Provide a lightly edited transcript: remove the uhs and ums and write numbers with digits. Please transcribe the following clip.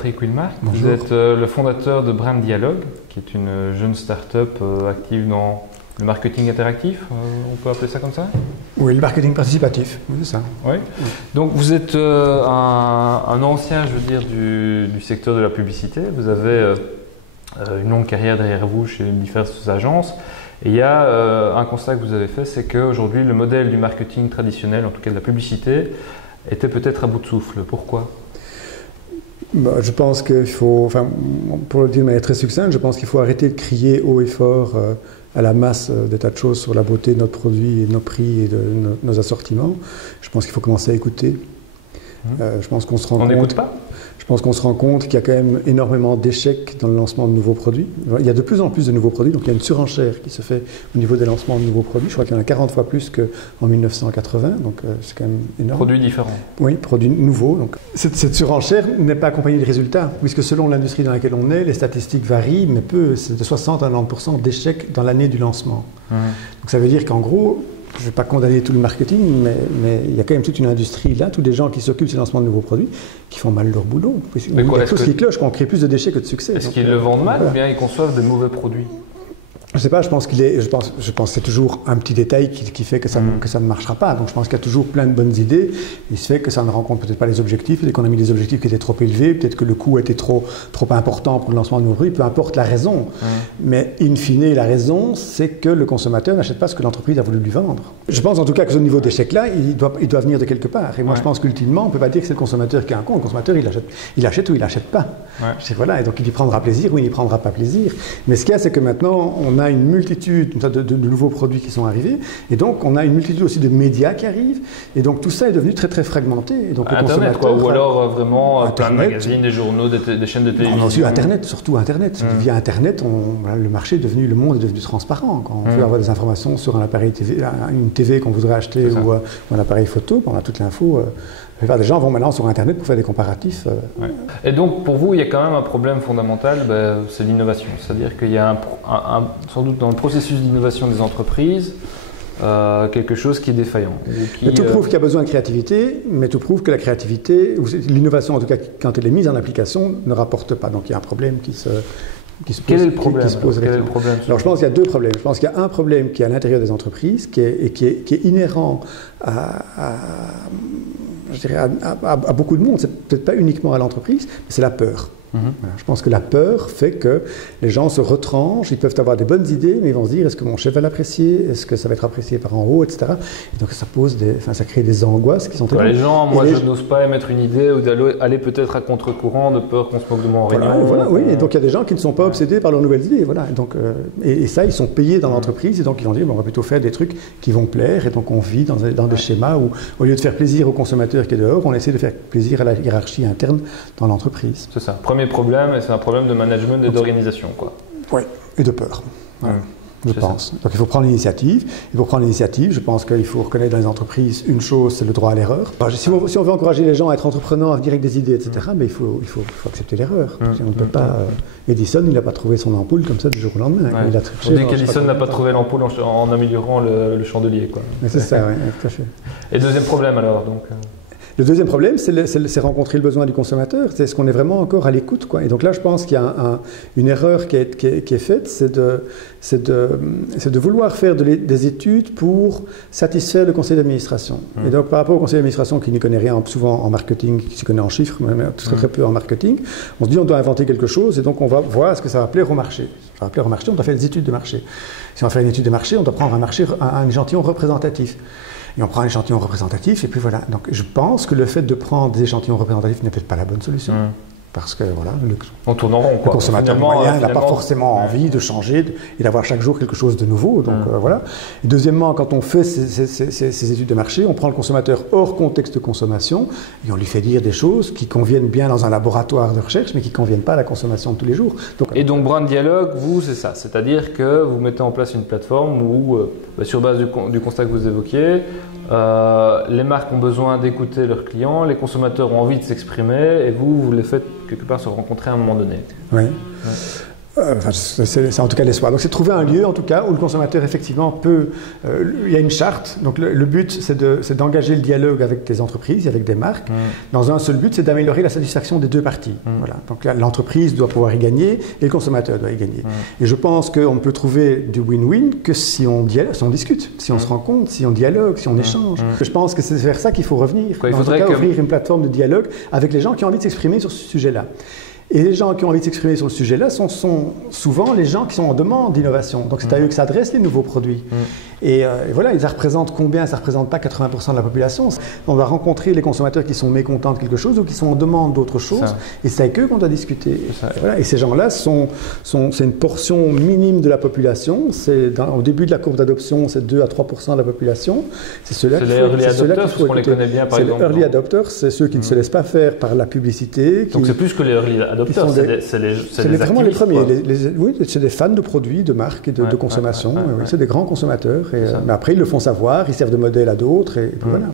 Patrick Wilmark. Bonjour. Vous êtes le fondateur de Brand Dialogue, qui est une jeune start-up active dans le marketing interactif, on peut appeler ça comme ça? Oui, le marketing participatif, oui, c'est ça. Oui. Donc vous êtes un ancien, je veux dire, du secteur de la publicité. Vous avez une longue carrière derrière vous chez diverses agences. Et il y a un constat que vous avez fait, c'est qu'aujourd'hui, le modèle du marketing traditionnel, en tout cas de la publicité, était peut-être à bout de souffle. Pourquoi? Je pense qu'il faut, enfin, pour le dire de manière très succincte, je pense qu'il faut arrêter de crier haut et fort à la masse des tas de choses sur la beauté de notre produit et de nos prix et de nos assortiments. Je pense qu'il faut commencer à écouter. Je pense qu'on se rend compte. On n'écoute pas? Je pense qu'on se rend compte qu'il y a quand même énormément d'échecs dans le lancement de nouveaux produits. Il y a de plus en plus de nouveaux produits, donc il y a une surenchère qui se fait au niveau des lancements de nouveaux produits. Je crois qu'il y en a 40 fois plus qu'en 1980, donc c'est quand même énorme. Produits différents. Oui, produits nouveaux. Donc. Cette surenchère n'est pas accompagnée de résultats, puisque selon l'industrie dans laquelle on est, les statistiques varient, mais c'est de 60 à 90% d'échecs dans l'année du lancement. Donc ça veut dire qu'en gros, je ne vais pas condamner tout le marketing, mais il y a quand même toute une industrie là, tous des gens qui s'occupent de ces lancements de nouveaux produits, qui font mal leur boulot. Mais quoi, il y a tout ce qui cloche, qu'on crée plus de déchets que de succès. Est-ce qu'ils le vendent mal ou bien ils conçoivent de mauvais produits? Je ne sais pas, je pense que c'est toujours un petit détail qui fait que ça ne marchera pas. Donc je pense qu'il y a toujours plein de bonnes idées. Il se fait que ça ne rencontre peut-être pas les objectifs, peut-être qu'on a mis des objectifs qui étaient trop élevés, peut-être que le coût était trop important pour le lancement de nouveaux produits, peu importe la raison. Mais in fine, la raison, c'est que le consommateur n'achète pas ce que l'entreprise a voulu lui vendre. Je pense en tout cas que ce niveau d'échec-là, il doit venir de quelque part. Et moi je pense qu'ultimement, on ne peut pas dire que c'est le consommateur qui est un con. Le consommateur, il achète ou il n'achète pas. Voilà, et donc il y prendra plaisir ou il n'y prendra pas plaisir. Mais ce qu'il y a, c'est que maintenant, on a une multitude de nouveaux produits qui sont arrivés, et donc on a une multitude aussi de médias qui arrivent, et donc tout ça est devenu très très fragmenté. Et donc Internet, quoi, ou alors vraiment plein de magazines, des journaux, des chaînes de télévision. Non, aussi Internet, surtout Internet. Via Internet, le marché est devenu, le monde est devenu transparent. Quand on veut avoir des informations sur un appareil TV, une TV qu'on voudrait acheter ou un appareil photo, on a toute l'info. La plupart des gens vont maintenant sur Internet pour faire des comparatifs. Et donc, pour vous, il y a quand même un problème fondamental, c'est l'innovation. C'est-à-dire qu'il y a sans doute dans le processus d'innovation des entreprises, quelque chose qui est défaillant. Tout prouve qu'il y a besoin de créativité, mais tout prouve que la créativité, l'innovation en tout cas, quand elle est mise en application, ne rapporte pas. Donc il y a un problème qui se pose. Quel est le problème? Alors je pense qu'il y a deux problèmes. Je pense qu'il y a un problème qui est à l'intérieur des entreprises, qui est inhérent à beaucoup de monde. C'est peut-être pas uniquement à l'entreprise, mais c'est la peur. Voilà. Je pense que la peur fait que les gens se retranchent, ils peuvent avoir des bonnes idées, mais ils vont se dire est-ce que mon chef va l'apprécier, est-ce que ça va être apprécié par en haut, etc. Et donc ça crée des angoisses qui sont très les gens, je n'ose pas émettre une idée ou d'aller peut-être à contre-courant de peur qu'on se moque de moi en réunion. Oui, et donc il y a des gens qui ne sont pas obsédés par leurs nouvelles idées. Voilà. Et, donc, et ça, ils sont payés dans l'entreprise, et donc ils vont dire on va plutôt faire des trucs qui vont plaire, et donc on vit dans des schémas où, au lieu de faire plaisir au consommateur qui est dehors, on essaie de faire plaisir à la hiérarchie interne dans l'entreprise. C'est ça. Premier problème, et c'est un problème de management et d'organisation, quoi. Oui, et de peur. Voilà. Je pense. Donc il faut prendre l'initiative. Et pour prendre l'initiative, je pense qu'il faut reconnaître dans les entreprises une chose, c'est le droit à l'erreur. Si on veut encourager les gens à être entrepreneurs, à venir avec des idées, etc., mais il faut accepter l'erreur. On ne peut pas. Edison, il n'a pas trouvé son ampoule comme ça du jour au lendemain. Il a triché, on dit qu'Edison n'a pas trouvé l'ampoule en améliorant le chandelier, quoi. Mais c'est ça, oui, tout à fait. Et deuxième problème alors, donc. Le deuxième problème, c'est rencontrer le besoin du consommateur. C'est est-ce qu'on est vraiment encore à l'écoute, quoi. Et donc là, je pense qu'il y a une erreur qui est faite, c'est de vouloir faire des études pour satisfaire le conseil d'administration. Et donc par rapport au conseil d'administration qui n'y connaît rien souvent en marketing, qui s'y connaît en chiffres, mais très peu en marketing, on se dit on doit inventer quelque chose et donc on va voir ce que ça va plaire au marché. Ça va plaire au marché, on doit faire des études de marché. Si on va faire une étude de marché, on doit prendre un échantillon représentatif. Et on prend un échantillon représentatif, et puis voilà. Donc je pense que le fait de prendre des échantillons représentatifs n'est peut-être pas la bonne solution. Parce que voilà, on tourne en rond, quoi. Le consommateur moyen n'a pas forcément envie de changer et d'avoir chaque jour quelque chose de nouveau. Donc voilà. Et deuxièmement, quand on fait ces études de marché, on prend le consommateur hors contexte de consommation et on lui fait dire des choses qui conviennent bien dans un laboratoire de recherche, mais qui ne conviennent pas à la consommation de tous les jours. Donc Brand Dialogue, vous, c'est ça. C'est-à-dire que vous mettez en place une plateforme où, sur base du constat que vous évoquiez, les marques ont besoin d'écouter leurs clients, les consommateurs ont envie de s'exprimer et vous les faites quelque part se rencontrer à un moment donné. Oui. C'est en tout cas l'espoir. Donc c'est trouver un lieu en tout cas où le consommateur effectivement peut... il y a une charte, donc le but c'est d'engager le dialogue avec des entreprises, avec des marques. Dans un seul but, c'est d'améliorer la satisfaction des deux parties. Voilà. Donc l'entreprise doit pouvoir y gagner et le consommateur doit y gagner. Et je pense qu'on ne peut trouver du win-win que si on discute, si on se rencontre, si on dialogue, si on échange. Je pense que c'est vers ça qu'il faut revenir. Quoi, il en tout cas, ouvrir une plateforme de dialogue avec les gens qui ont envie de s'exprimer sur ce sujet-là. Et les gens qui ont envie de s'exprimer sur le sujet-là sont souvent les gens qui sont en demande d'innovation. Donc c'est à eux que s'adressent les nouveaux produits. Et voilà, ça représente combien? Ça ne représente pas 80% de la population. On va rencontrer les consommateurs qui sont mécontents de quelque chose ou qui sont en demande d'autre chose. Et c'est avec eux qu'on doit discuter. Et, voilà. Et ces gens-là, c'est une portion minime de la population. Au début de la courbe d'adoption, c'est 2 à 3% de la population. C'est ceux-là qu'il faut écouter. C'est les early adopters, parce qu'on les connaît bien, par exemple. C'est les early adopters, c'est ceux qui ne se laissent pas faire par la publicité. Donc c'est plus que les early adopters, c'est vraiment les premiers. Oui, c'est des fans de produits, de marques et de consommation. Oui, c'est des grands consommateurs. Mais après, ils le font savoir, ils servent de modèle à d'autres. Et puis voilà.